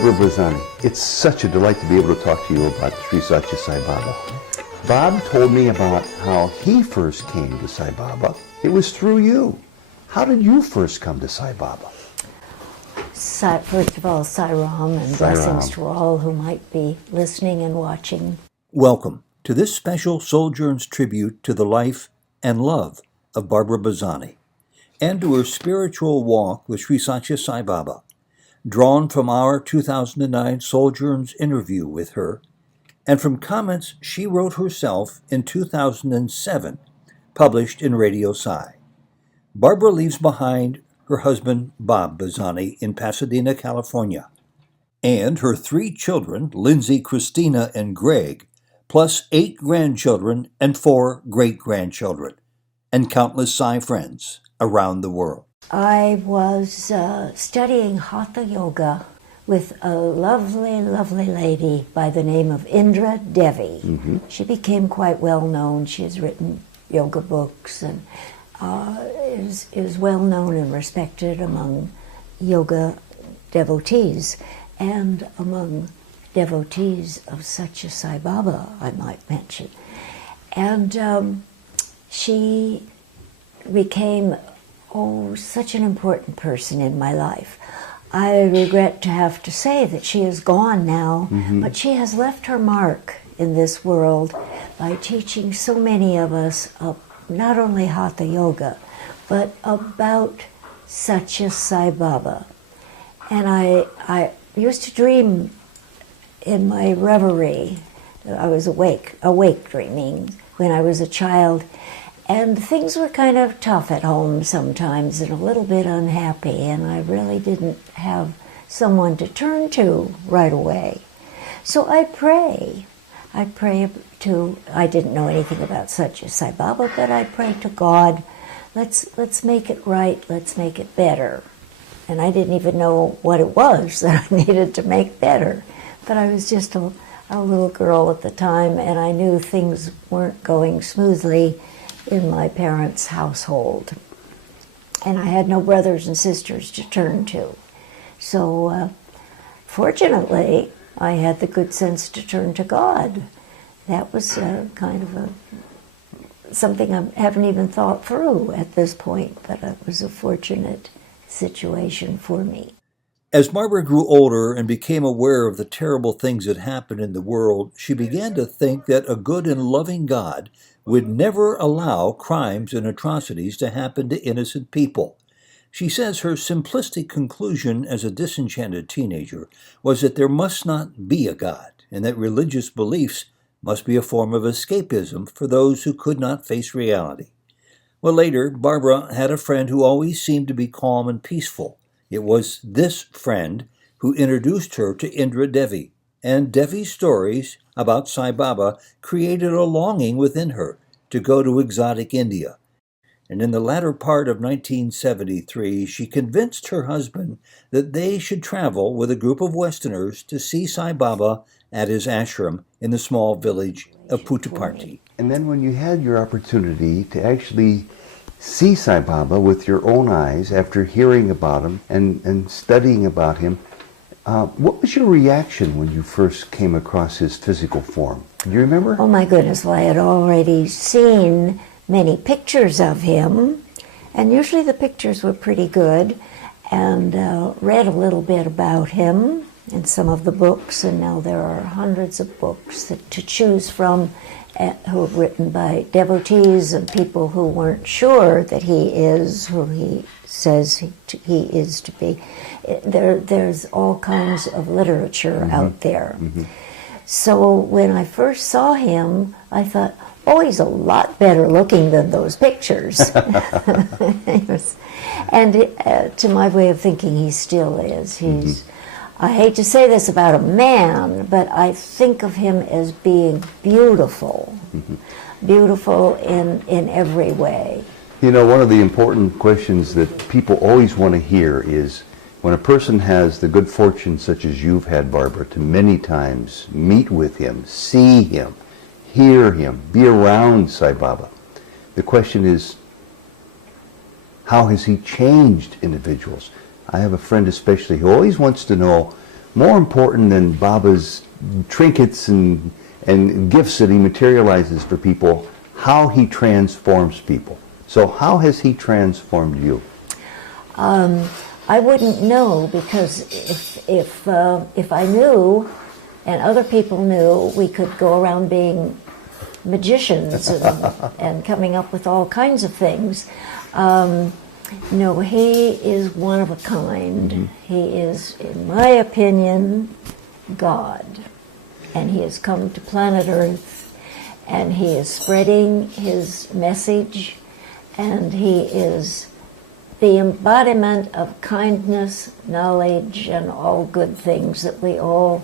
Barbara Bozzani, it's such a delight to be able to talk to you about Sri Satya Sai Baba. Bob told me about how he first came to Sai Baba. It was through you. How did you first come to Sai Baba? First of all, Sai Ram, and blessings to all who might be listening and watching. Welcome to this special Souljourns tribute to the life and love of Barbara Bozzani, and to her spiritual walk with Sri Satya Sai Baba, drawn from our 2009 Souljourns interview with her, and from comments she wrote herself in 2007, published in Radio Sai. Barbara leaves behind her husband, Bob Bozzani, in Pasadena, California, and her 3 children, Lindsay, Christina, and Greg, plus 8 grandchildren and 4 great-grandchildren, and countless Sai friends around the world. I was studying Hatha Yoga with a lovely, lovely lady by the name of Indra Devi. Mm-hmm. She became quite well known. She has written yoga books and is well known and respected among yoga devotees and among devotees of Satya Sai Baba, I might mention. And she became such an important person in my life. I regret to have to say that she is gone now, mm-hmm. but she has left her mark in this world by teaching so many of us not only Hatha Yoga, but about Satya Sai Baba. And I used to dream in my reverie, I was awake dreaming when I was a child, and things were kind of tough at home sometimes and a little bit unhappy, and I really didn't have someone to turn to right away. So I pray to, I didn't know anything about Satya Sai Baba, but I pray to God, let's make it right, let's make it better. And I didn't even know what it was that I needed to make better. But I was just a little girl at the time, and I knew things weren't going smoothly in my parents' household. And I had no brothers and sisters to turn to. So fortunately, I had the good sense to turn to God. That was kind of something I haven't even thought through at this point, but it was a fortunate situation for me. As Barbara grew older and became aware of the terrible things that happened in the world, she began to think that a good and loving God would never allow crimes and atrocities to happen to innocent people. She says her simplistic conclusion as a disenchanted teenager was that there must not be a God, and that religious beliefs must be a form of escapism for those who could not face reality. Well, later, Barbara had a friend who always seemed to be calm and peaceful. It was this friend who introduced her to Indra Devi, and Devi's stories about Sai Baba created a longing within her to go to exotic India. And in the latter part of 1973, she convinced her husband that they should travel with a group of Westerners to see Sai Baba at his ashram in the small village of Puttaparthi. And then when you had your opportunity to actually see Sai Baba with your own eyes after hearing about him and studying about him, what was your reaction when you first came across his physical form? Do you remember? Oh my goodness, well, I had already seen many pictures of him, and usually the pictures were pretty good, and read a little bit about him in some of the books, and now there are hundreds of books to choose from who are written by devotees and people who weren't sure that he is who he says he is to be. There's all kinds of literature mm-hmm. out there. Mm-hmm. So when I first saw him, I thought, oh, he's a lot better looking than those pictures. And to my way of thinking, he still is. He's, mm-hmm. I hate to say this about a man, but I think of him as being beautiful, mm-hmm. beautiful in every way. You know, one of the important questions that people always want to hear is, when a person has the good fortune, such as you've had, Barbara, to many times meet with him, see him, hear him, be around Sai Baba, the question is, how has he changed individuals? I have a friend especially who always wants to know more important than Baba's trinkets and gifts that he materializes for people, how he transforms people. So how has he transformed you? I wouldn't know, because if I knew and other people knew, we could go around being magicians and coming up with all kinds of things. No, he is one of a kind. Mm-hmm. He is, in my opinion, God. And he has come to planet Earth, and he is spreading his message, and he is the embodiment of kindness, knowledge, and all good things that we all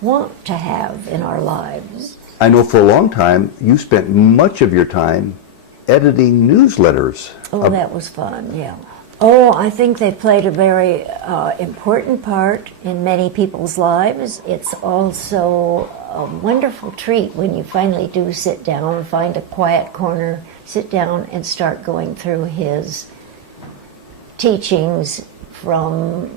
want to have in our lives. I know for a long time you spent much of your time editing newsletters. Oh, that was fun, yeah. Oh, I think they played a very important part in many people's lives. It's also a wonderful treat when you finally do sit down, find a quiet corner, sit down and start going through his teachings from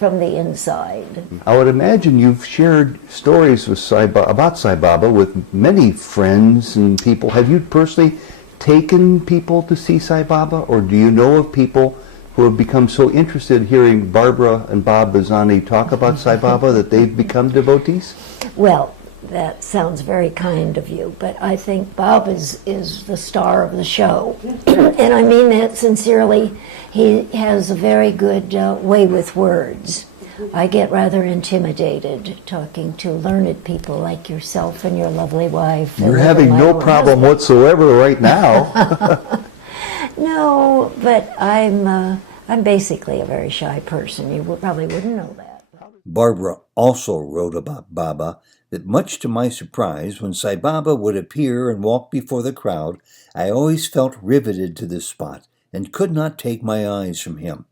the inside. I would imagine you've shared stories with about Sai Baba with many friends and people. Have you personally taken people to see Sai Baba, or do you know of people who have become so interested hearing Barbara and Bob Bozzani talk about Sai Baba that they've become devotees? Well, that sounds very kind of you, but I think Bob is the star of the show. And I mean that sincerely. He has a very good way with words. I get rather intimidated talking to learned people like yourself and your lovely wife. You're having no problem whatsoever right now. No, but I'm basically a very shy person. You probably wouldn't know that. Barbara also wrote about Baba that, much to my surprise, when Sai Baba would appear and walk before the crowd, I always felt riveted to this spot and could not take my eyes from him.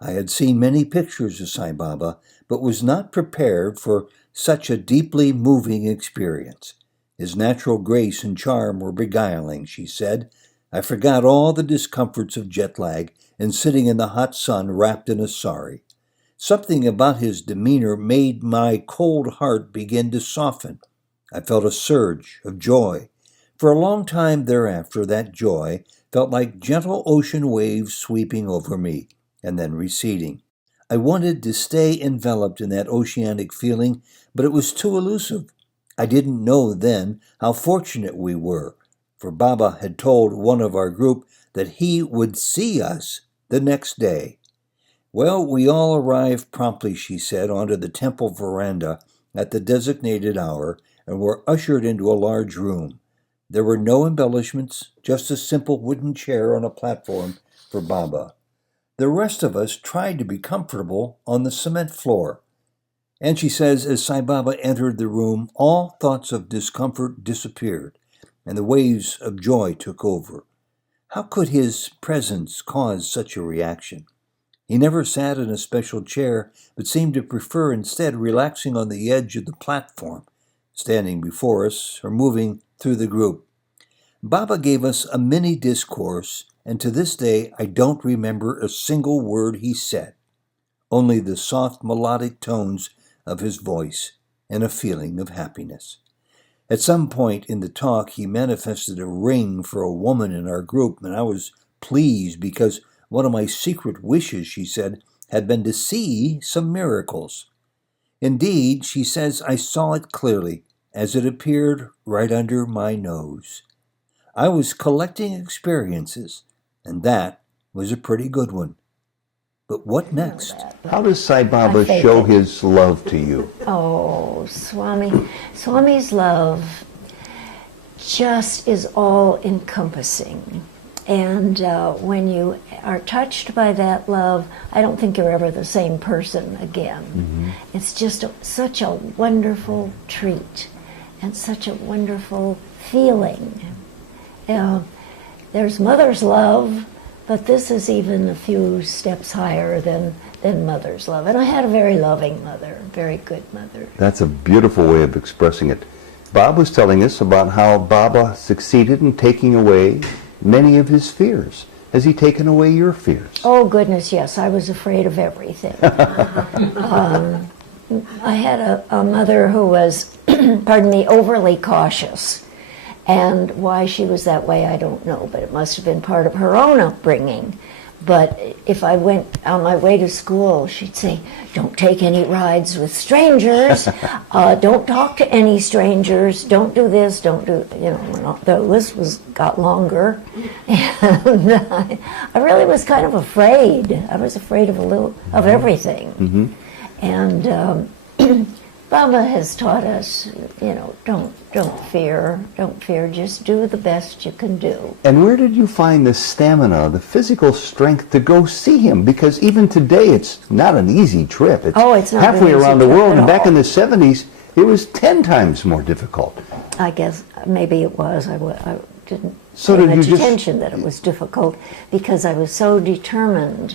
I had seen many pictures of Sai Baba, but was not prepared for such a deeply moving experience. His natural grace and charm were beguiling, she said. I forgot all the discomforts of jet lag and sitting in the hot sun wrapped in a sari. Something about his demeanor made my cold heart begin to soften. I felt a surge of joy. For a long time thereafter, that joy felt like gentle ocean waves sweeping over me and then receding. I wanted to stay enveloped in that oceanic feeling, but it was too elusive. I didn't know then how fortunate we were, for Baba had told one of our group that he would see us the next day. Well, we all arrived promptly, she said, onto the temple veranda at the designated hour and were ushered into a large room. There were no embellishments, just a simple wooden chair on a platform for Baba. The rest of us tried to be comfortable on the cement floor. And she says, as Sai Baba entered the room, all thoughts of discomfort disappeared, and the waves of joy took over. How could his presence cause such a reaction? He never sat in a special chair, but seemed to prefer instead relaxing on the edge of the platform, standing before us or moving through the group. Baba gave us a mini discourse, and to this day I don't remember a single word he said, only the soft melodic tones of his voice and a feeling of happiness. At some point in the talk, he manifested a ring for a woman in our group, and I was pleased because one of my secret wishes, she said, had been to see some miracles. Indeed, she says, I saw it clearly as it appeared right under my nose. I was collecting experiences, and that was a pretty good one. But what next? How does Sai Baba show his love to you? Oh, Swami's love just is all-encompassing. And when you are touched by that love, I don't think you're ever the same person again. Mm-hmm. It's just such a wonderful treat and such a wonderful feeling. There's mother's love, but this is even a few steps higher than mother's love. And I had a very loving mother, a very good mother. That's a beautiful way of expressing it. Bob was telling us about how Baba succeeded in taking away many of his fears. Has he taken away your fears? Oh, goodness, yes. I was afraid of everything. I had a mother who was, pardon me, overly cautious. And why she was that way, I don't know, but it must have been part of her own upbringing. But if I went on my way to school, she'd say, don't take any rides with strangers, don't talk to any strangers, don't do this, don't do, the list got longer. And I really was kind of afraid. I was afraid of everything. Mm-hmm. And Baba has taught us, don't fear, just do the best you can do. And where did you find the stamina, the physical strength to go see him? Because even today, it's not an easy trip. It's not halfway an easy around the trip world, at and back all. in the 70s, it was 10 times more difficult. I guess maybe it was. I didn't So pay did you much just- attention that it was difficult because I was so determined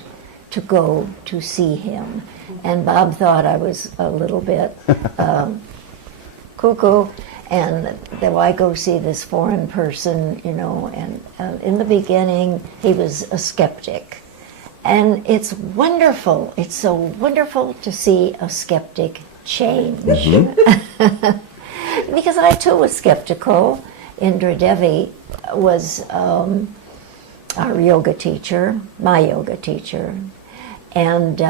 to go to see him. And Bob thought I was a little bit cuckoo, and that why go see this foreign person, and in the beginning he was a skeptic. And it's wonderful. It's so wonderful to see a skeptic change. Mm-hmm. Because I too was skeptical. Indra Devi was our yoga teacher, my yoga teacher. And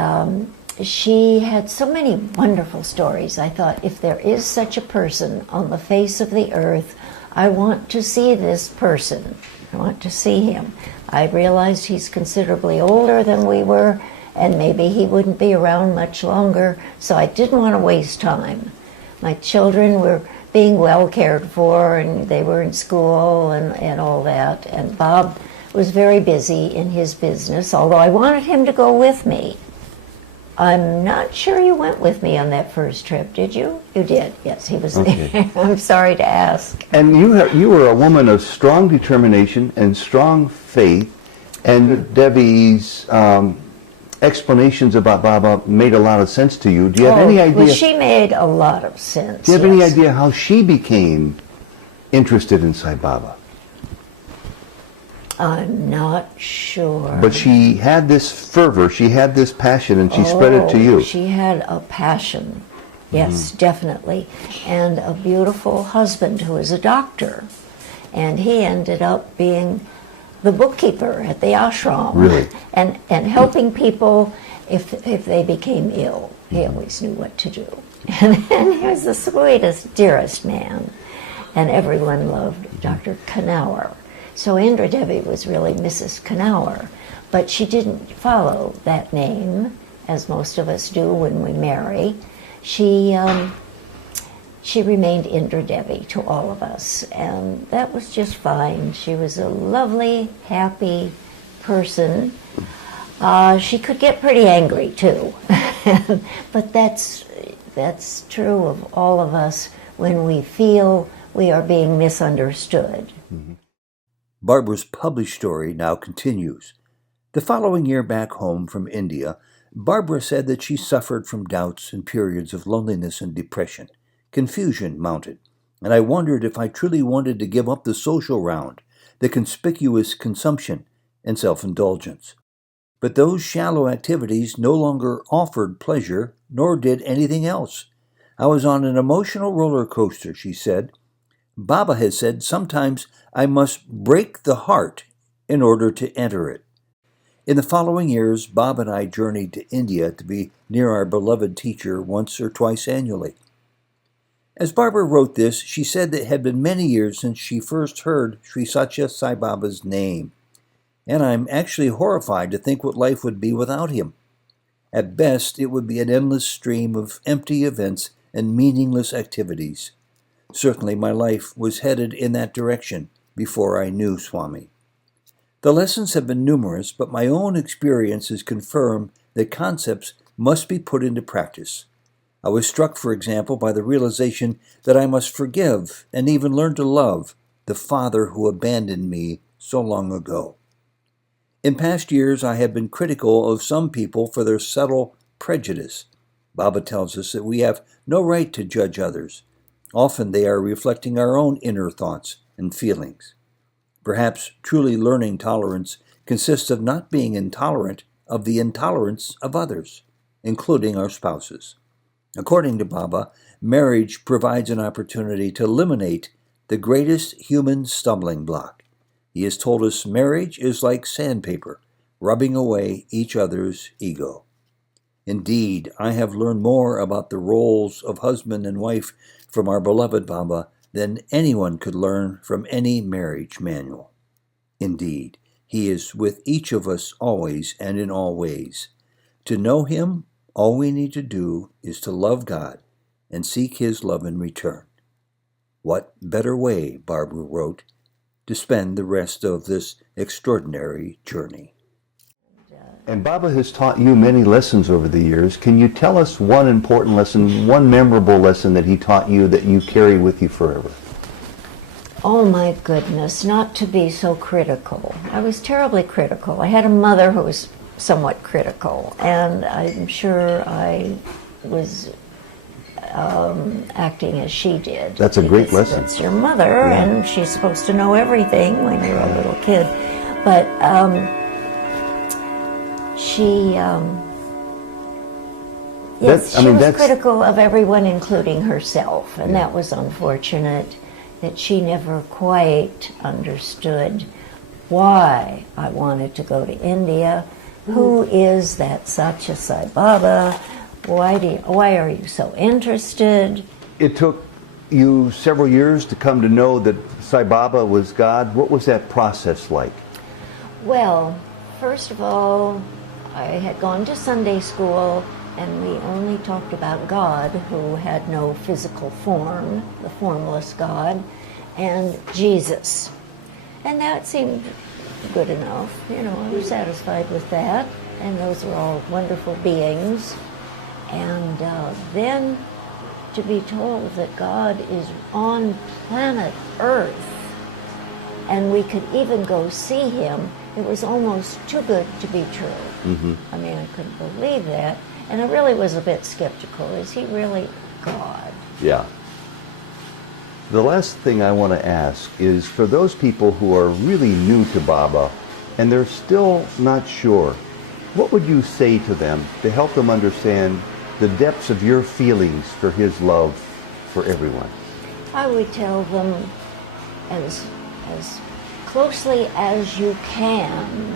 she had so many wonderful stories. I thought, if there is such a person on the face of the earth, I want to see this person. I want to see him. I realized he's considerably older than we were, and maybe he wouldn't be around much longer, so I didn't want to waste time. My children were being well cared for, and they were in school and all that, and Bob was very busy in his business, although I wanted him to go with me. I'm not sure you went with me on that first trip, did you? You did, yes, he was Okay. there. I'm sorry to ask. And you were a woman of strong determination and strong faith, and Debbie's explanations about Baba made a lot of sense to you. Do you have any idea? Well, she made a lot of sense. Do you have any yes. idea how she became interested in Sai Baba? I'm not sure. But she had this fervor, she had this passion, and she spread it to you. She had a passion, yes, definitely, and a beautiful husband who is a doctor, and he ended up being the bookkeeper at the ashram, Really? and helping people if they became ill. He always knew what to do, and he was the sweetest, dearest man, and everyone loved Dr. Knauer. So Indra Devi was really Mrs. Knauer, but she didn't follow that name, as most of us do when we marry. She remained Indra Devi to all of us, and that was just fine. She was a lovely, happy person. She could get pretty angry too, but that's true of all of us when we feel we are being misunderstood. Mm-hmm. Barbara's published story now continues. The following year back home from India, Barbara said that she suffered from doubts and periods of loneliness and depression. Confusion mounted, and I wondered if I truly wanted to give up the social round, the conspicuous consumption, and self-indulgence. But those shallow activities no longer offered pleasure, nor did anything else. I was on an emotional roller coaster, she said. Baba has said sometimes I must break the heart in order to enter it. In the following years, Bob and I journeyed to India to be near our beloved teacher once or twice annually. As Barbara wrote this, she said that it had been many years since she first heard Sri Satya Sai Baba's name, and I'm actually horrified to think what life would be without him. At best, it would be an endless stream of empty events and meaningless activities. Certainly my life was headed in that direction before I knew Swami. The lessons have been numerous, but my own experiences confirm that concepts must be put into practice. I was struck, for example, by the realization that I must forgive and even learn to love the Father who abandoned me so long ago. In past years, I have been critical of some people for their subtle prejudice. Baba tells us that we have no right to judge others. Often they are reflecting our own inner thoughts and feelings. Perhaps truly learning tolerance consists of not being intolerant of the intolerance of others, including our spouses. According to Baba, marriage provides an opportunity to eliminate the greatest human stumbling block. He has told us marriage is like sandpaper, rubbing away each other's ego. Indeed, I have learned more about the roles of husband and wife from our beloved Baba than anyone could learn from any marriage manual. Indeed, he is with each of us always and in all ways. To know him, all we need to do is to love God and seek his love in return. What better way, Barbara wrote, to spend the rest of this extraordinary journey. And Baba has taught you many lessons over the years. Can you tell us one important lesson, one memorable lesson that he taught you that you carry with you forever? Oh my goodness, not to be so critical. I was terribly critical. I had a mother who was somewhat critical, and I'm sure I was acting as she did. That's a great lesson. It's your mother, and she's supposed to know everything when you're a little kid. But she was critical of everyone, including herself, and that was unfortunate, that she never quite understood why I wanted to go to India. Who is that Satya Sai Baba? Why are you so interested? It took you several years to come to know that Sai Baba was God. What was that process like? Well, first of all, I had gone to Sunday school, and we only talked about God, who had no physical form, the formless God, and Jesus. And that seemed good enough. You know, I was satisfied with that, and those were all wonderful beings. And then to be told that God is on planet Earth, and we could even go see him, it was almost too good to be true. Mm-hmm. I mean, I couldn't believe that. And I really was a bit skeptical. Is he really God? Yeah. The last thing I want to ask is, for those people who are really new to Baba and they're still not sure, what would you say to them to help them understand the depths of your feelings for his love for everyone? I would tell them as closely as you can,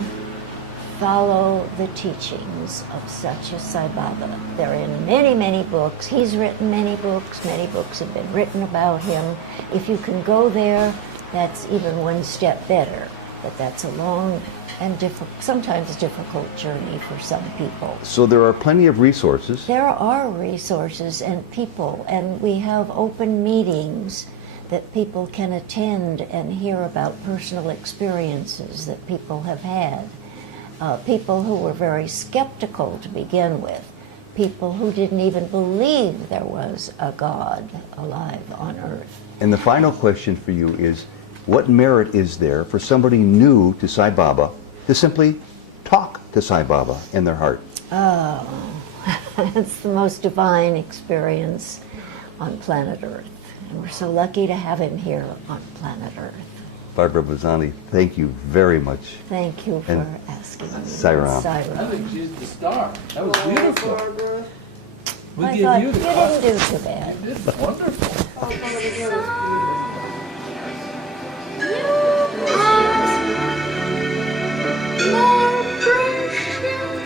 follow the teachings of Satya Sai Baba. They're in many, many books. He's written many books. Many books have been written about him. If you can go there, that's even one step better. But that's a long and sometimes difficult journey for some people. So there are plenty of resources. There are resources and people, and we have open meetings that people can attend and hear about personal experiences that people have had. People who were very skeptical to begin with, people who didn't even believe there was a God alive on earth. And the final question for you is, what merit is there for somebody new to Sai Baba to simply talk to Sai Baba in their heart? Oh, it's the most divine experience on planet Earth. And we're so lucky to have him here on planet Earth. Barbara Bozzani, thank you very much. Thank you for asking me. Sairam. I think she's the star. That was beautiful. We'll I give thought you the you costume. didn't do too bad. You did wonderful.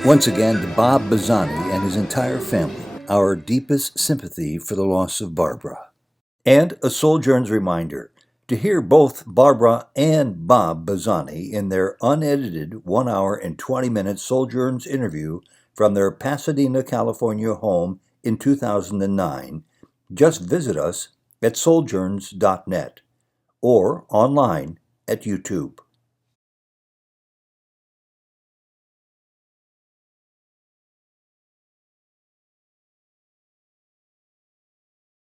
Once again, to Bob Bozzani and his entire family, our deepest sympathy for the loss of Barbara. And a Souljourns reminder to hear both Barbara and Bob Bozzani in their unedited 1 hour and 20-minute Souljourns interview from their Pasadena, California home in 2009. Just visit us at souljourns.net or online at YouTube.